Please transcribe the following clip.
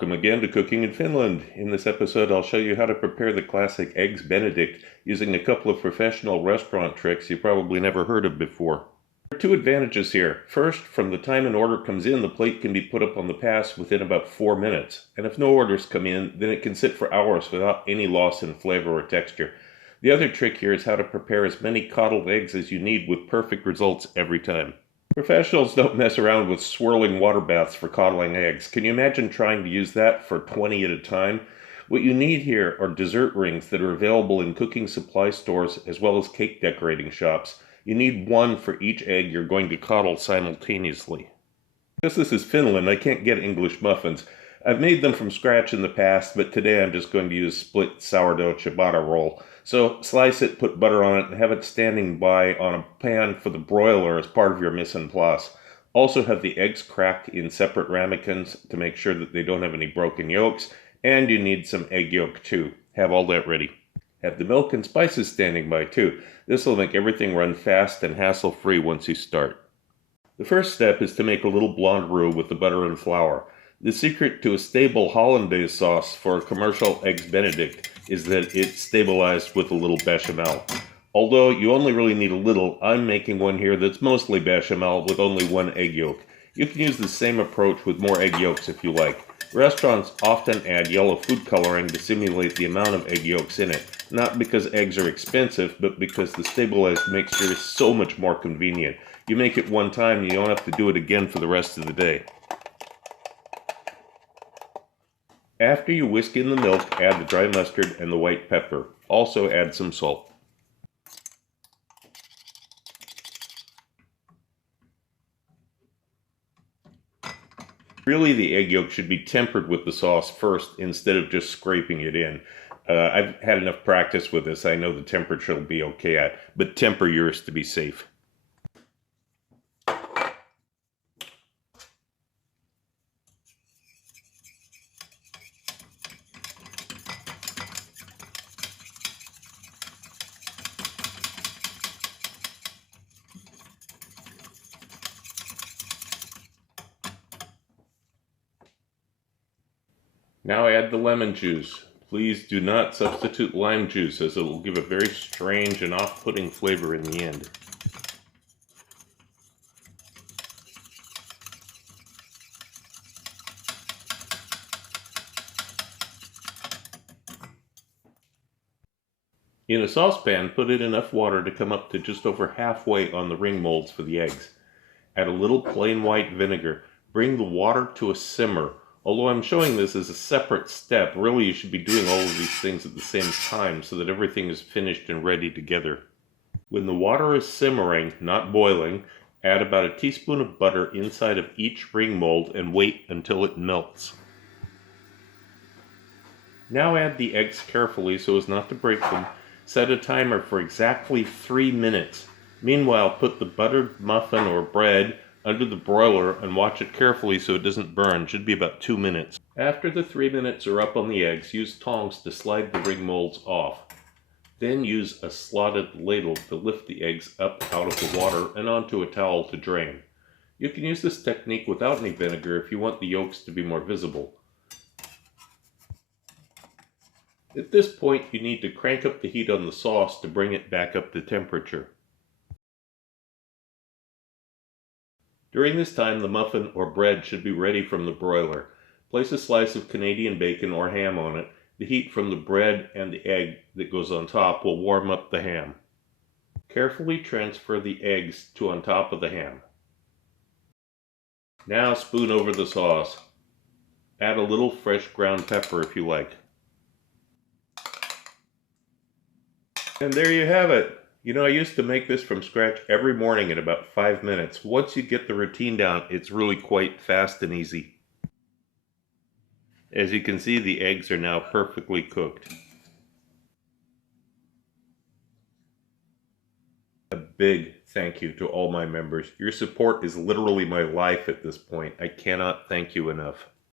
Welcome again to Cooking in Finland. In this episode, I'll show you how to prepare the classic eggs Benedict using a couple of professional restaurant tricks you probably never heard of before. There are two advantages here. First, from the time an order comes in, the plate can be put up on the pass within about 4 minutes. And if no orders come in, then it can sit for hours without any loss in flavor or texture. The other trick here is how to prepare as many coddled eggs as you need with perfect results every time. Professionals don't mess around with swirling water baths for coddling eggs. Can you imagine trying to use that for 20 at a time? What you need here are dessert rings that are available in cooking supply stores as well as cake decorating shops. You need one for each egg you're going to coddle simultaneously. Because this is Finland, I can't get English muffins. I've made them from scratch in the past, but today I'm just going to use split sourdough ciabatta roll. So slice it, put butter on it, and have it standing by on a pan for the broiler as part of your mise en place. Also have the eggs cracked in separate ramekins to make sure that they don't have any broken yolks, and you need some egg yolk too. Have all that ready. Have the milk and spices standing by too. This will make everything run fast and hassle-free once you start. The first step is to make a little blonde roux with the butter and flour. The secret to a stable hollandaise sauce for a commercial eggs Benedict is that it's stabilized with a little bechamel. Although you only really need a little, I'm making one here that's mostly bechamel with only one egg yolk. You can use the same approach with more egg yolks if you like. Restaurants often add yellow food coloring to simulate the amount of egg yolks in it. Not because eggs are expensive, but because the stabilized mixture is so much more convenient. You make it one time and you don't have to do it again for the rest of the day. After you whisk in the milk, add the dry mustard and the white pepper. Also add some salt. Really, the egg yolk should be tempered with the sauce first instead of just scraping it in. I've had enough practice with this. I know the temperature will be okay at, but temper yours to be safe. Now add the lemon juice. Please do not substitute lime juice as it will give a very strange and off-putting flavor in the end. In a saucepan, put in enough water to come up to just over halfway on the ring molds for the eggs. Add a little plain white vinegar. Bring the water to a simmer. Although I'm showing this as a separate step, really you should be doing all of these things at the same time so that everything is finished and ready together. When the water is simmering, not boiling, add about a teaspoon of butter inside of each ring mold and wait until it melts. Now add the eggs carefully so as not to break them. Set a timer for exactly 3 minutes. Meanwhile, put the buttered muffin or bread under the broiler and watch it carefully so it doesn't burn. Should be about 2 minutes. After the 3 minutes are up on the eggs, use tongs to slide the ring molds off. Then use a slotted ladle to lift the eggs up out of the water and onto a towel to drain. You can use this technique without any vinegar if you want the yolks to be more visible. At this point, you need to crank up the heat on the sauce to bring it back up to temperature. During this time, the muffin or bread should be ready from the broiler. Place a slice of Canadian bacon or ham on it. The heat from the bread and the egg that goes on top will warm up the ham. Carefully transfer the eggs to on top of the ham. Now spoon over the sauce. Add a little fresh ground pepper if you like. And there you have it. You know, I used to make this from scratch every morning in about 5 minutes. Once you get the routine down, it's really quite fast and easy. As you can see, the eggs are now perfectly cooked. A big thank you to all my members. Your support is literally my life at this point. I cannot thank you enough.